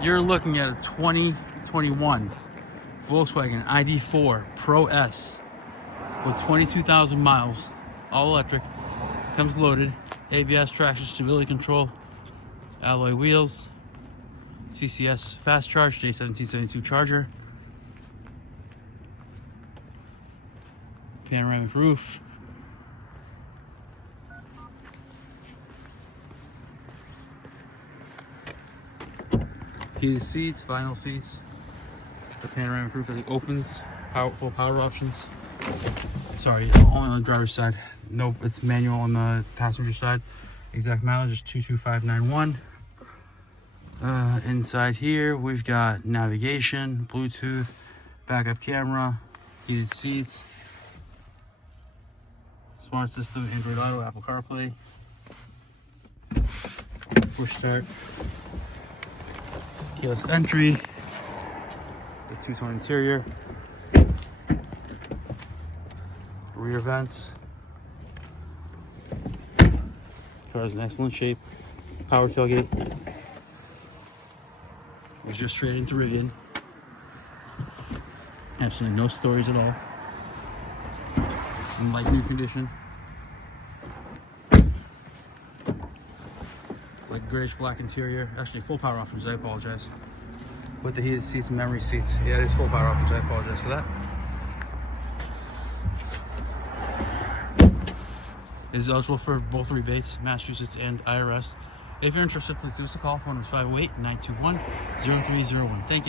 You're looking at a 2021 Volkswagen ID.4 Pro S with 22,000 miles, all electric, comes loaded, ABS, traction stability control, alloy wheels, CCS fast charge, J1772 charger, panoramic roof, heated seats, vinyl seats, the panoramic roof that opens, full power options. Sorry, only on the driver's side. No, it's manual on the passenger side. Exact mileage is 22591. Inside here, we've got navigation, Bluetooth, backup camera, heated seats, smart system, Android Auto, Apple Carplay, push start, keyless entry, the two-tone interior, rear vents. Car's in excellent shape. Power tailgate. It's just straight into Rivian. Absolutely no stories at all. In like new condition. Like grayish black interior. Actually full power options, I apologize. With the heated seats and memory seats. Yeah, it is full power options, I apologize for that. It is eligible for both rebates, Massachusetts and IRS. If you're interested, please give us a call. Phone number is 508-921-0301. Thank you.